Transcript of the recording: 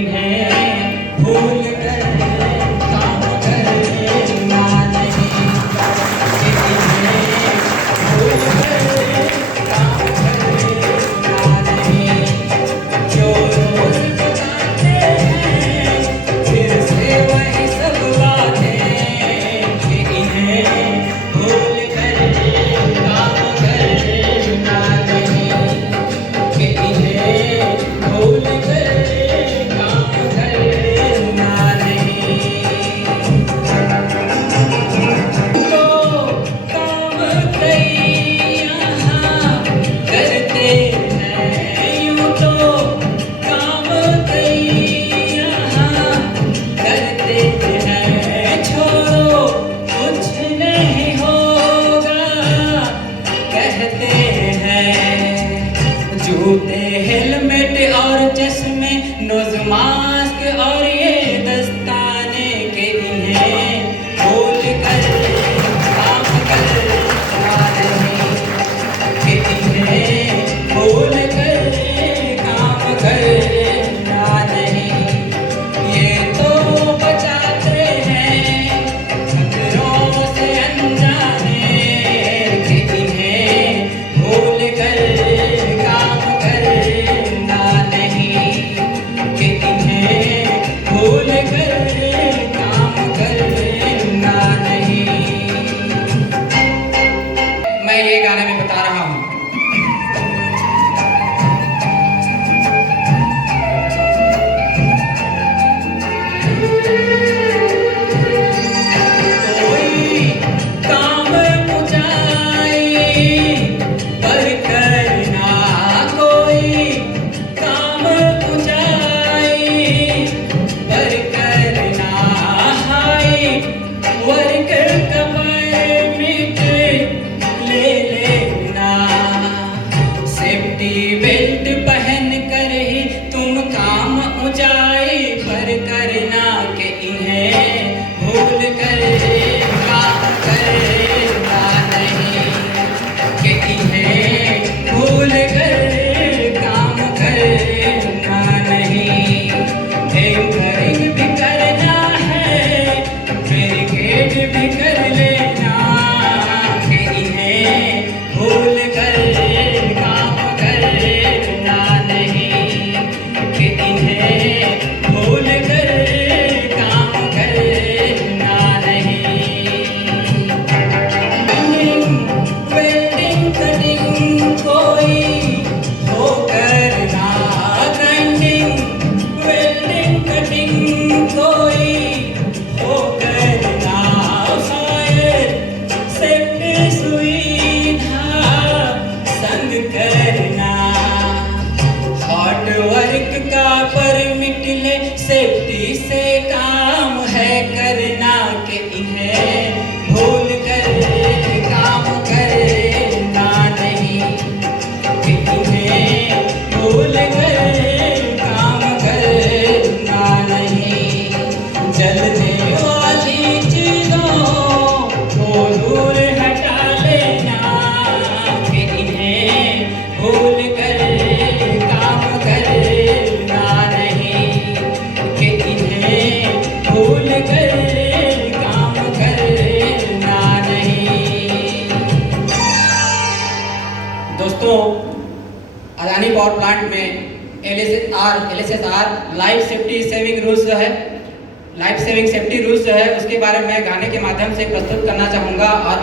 इन्हें भूल कर काम करना नहीं, कि इन्हें भूल कर काम करना नहीं। जो रोज बताते हैं फिर से वही सब बातें, कि इन्हें भूल कर काम करना नहीं, कि इन्हें भूल कर काम करना नहीं। तो काम कई यहाँ करते हैं, यूं तो काम कई यहाँ करते हैं। छोड़ो कुछ नहीं होगा कहते हैं। जूते हेलमेट और चश्मे नोज मास्क और ये दस्ताने, के इन्हें भूल कर काम करना नहीं, कि इन्हें भूल कर काम करना नहीं। ये तो बचाते हैं खतरों से अनजाने, कि इन्हें भूल कर काम करना नहीं, कि इन्हें भूल कर काम करना नहीं। मैं ये गाने में बता रहा हूँ। कोई काम मुझाई पर करना, कोई काम मुझाई पर करना। हाय वर्क कमर मिट ले लेना, सेफ्टी बेल्ट पहन कर ही तुम काम ऊंचाई पर करना, कि इन्हें भूल कर काम करना नहीं, कि इन्हें भूल कर काम करना नहीं। एंकरिंग भी करना है, ब्रिगेड भी कर लेना, कि इन्हें भूल कर काम करना नहीं, कि इन्हें भूल कर काम करना नहीं। वेल्डिंग कटिंग कोई हो करना, ग्राइंडिंग वेल्डिंग कटिंग कोई हो करना। फायर सेफ्टी सुविधा संग करना, हार्ड वर्क का परमिट ले सेफ्टी से काम है करना, कि इन्हें भूल कर काम करना नहीं, कि इन्हें भूल कर काम करना नहीं। जलने वाली चीजों को दूर हटा लेना, कि इन्हें भूल कर काम करना नहीं, कि इन्हें भूल कर काम करना नहीं। दोस्तों, अदानी पावर प्लांट में LSSR life safety saving rules जो है, लाइफ सेविंग सेफ्टी रूल्स जो है, उसके बारे में गाने के माध्यम से प्रस्तुत करना चाहूँगा। और